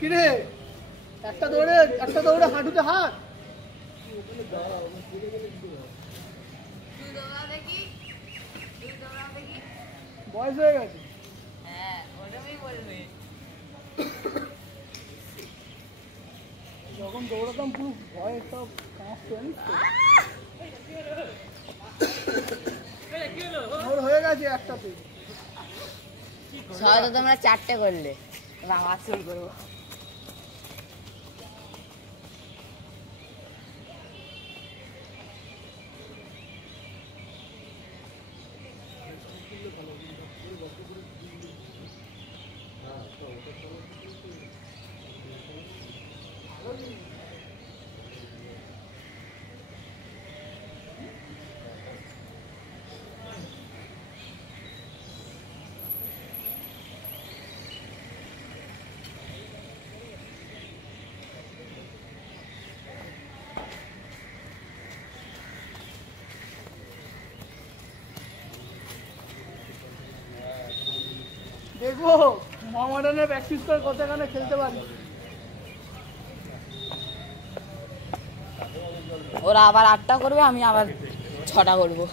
কিরে একটা দৌড়ে হাঁটুতে হাত বয়স হয়ে গেছে। যখন দৌড়াতাম পুরো ভয় সব হয়ে গেছে একটাতে। হয়তো তোমরা 4টে করলে আওয়াজ শুরু করবো। দেখো মোহামেডানের প্র্যাকটিস করে কতখানে খেলতে পারি। ওরা আবার 8টা করবে, আমি আবার 6টা করবো।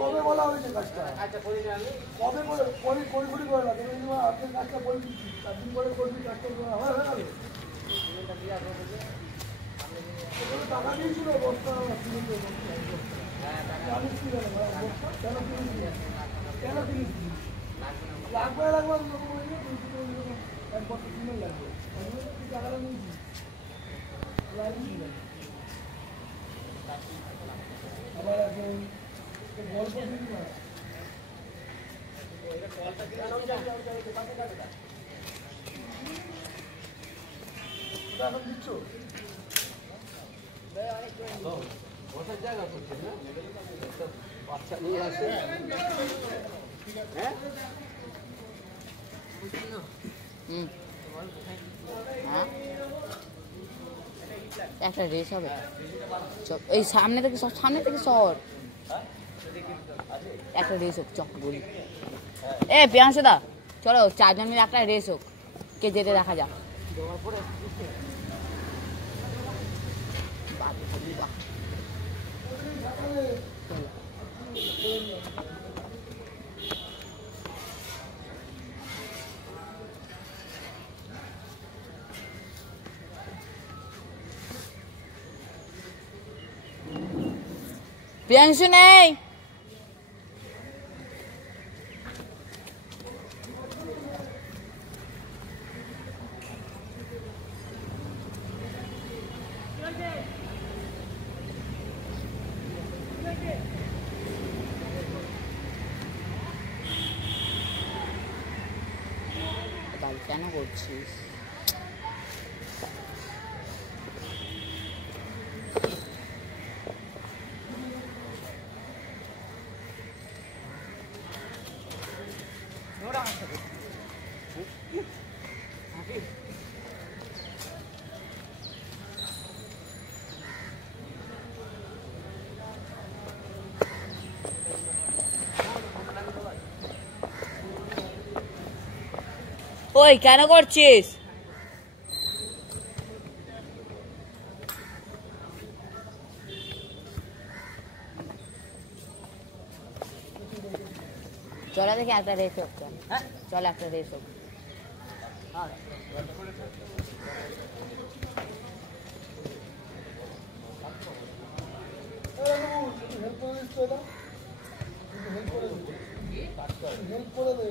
কবে বলা হয়েছে কাজটা? কবে করে না তুমি আপনার কাজটা বলে দিচ্ছি, 4 দিন পরে করবি কাজটা হয়ে গেল। টাকা দিয়েছিল বস্তা কেন কিনেছি লাগবে এক বছর কিনে লাগবে টাকাটা নিয়েছি আবার এখন গল্প দিন না এখন দিচ্ছ বসার জায়গা করছে না বাচ্চা নিয়ে আসে হ্যাঁ একটা রেস হবে এই সামনে থেকে সর একটা রেস হোক চক বলি এ পিয়াংশু দা চলো 4 জন মিলে একটা রেস হোক কে যেতে দেখা যাক পিয়াংশু নেই কেন করছিস ওই কেন করছিস চলা দেখি একটা রেস হোক চল একটা রেস হোক হেল্প করে দে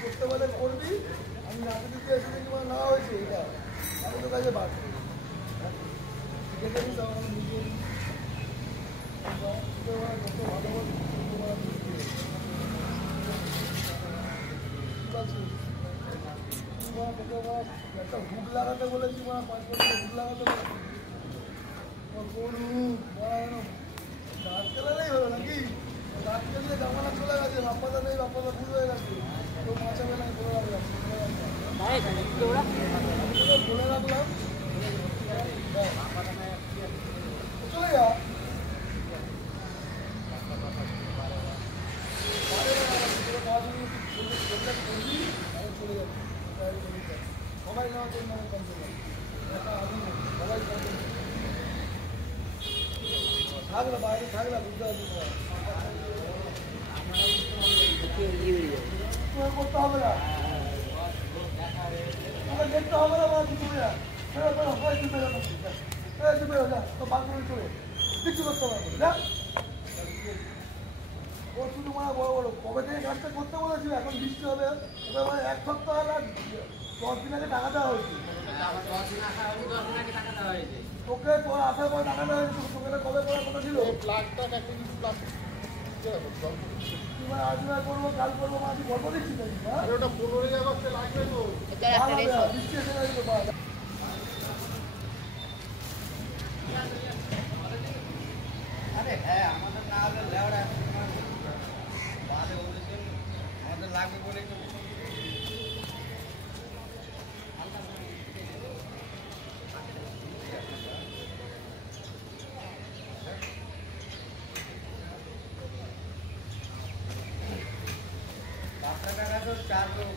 করতে পারলে করবি আমি রাতে দিতে এসে দেখি না হয়েছে এটা আমি তো কাজে বাদ দেখে নিস আমার নিজে একটা হুক লাগাতে বলেছি মা 5 বছর হুক লাগাতে বলেছি গরু দাঁত খেলালেই হলো নাকি দাঁত খেলে জামানা চলে গেছে বাপ্পাদা নেই বাপ্পাদা ভুল হয়ে গেছে তো মাছা বেলায় বলে রাখলাম বলে রাখলাম চলে যা সবাই নেওয়ার জন্য সবাই থাকলে বাইরে থাকলে বুঝতে পারছি করতে হবে না দেখতে হবে না তো বাথরুমে চলে কিছু করতে পারবে না ও শুধু মানে বড় বড় কবে থেকে কাজটা করতে বলেছিল এখন বৃষ্টি হবে ওদের মানে 1 সপ্তাহ আর 10 দিন আগে টাকা দেওয়া হয়েছে তোকে তোর আসার পর টাকা দেওয়া হয়েছে তোকে কবে করার কথা ছিল আজ করবো কাল করবো মাঝে গল্প দিচ্ছি ওটা 15ই আগস্টে লাগবে তো বৃষ্টি এসে গেছে আরে হ্যাঁ আমাদের না হলে লেওড়া আমাদের লাগবে বলে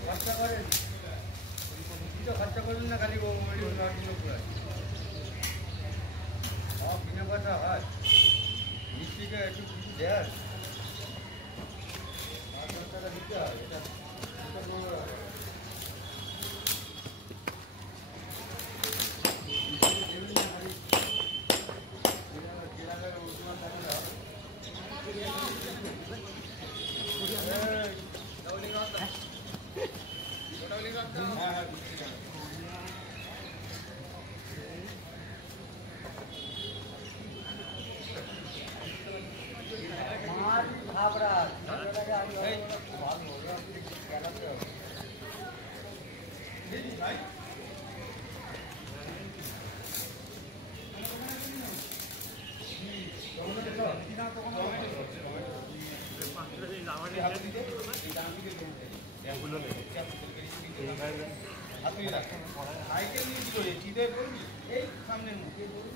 খরচা করেন খরচা করবেন না খালি সব বিনা পয়সা হয় মিষ্টিকে একটু কিছু দেয় দিতে হয় এটা সাইকেল নিয়ে ছিল চিদে পড়বি এই সামনের মুখে বল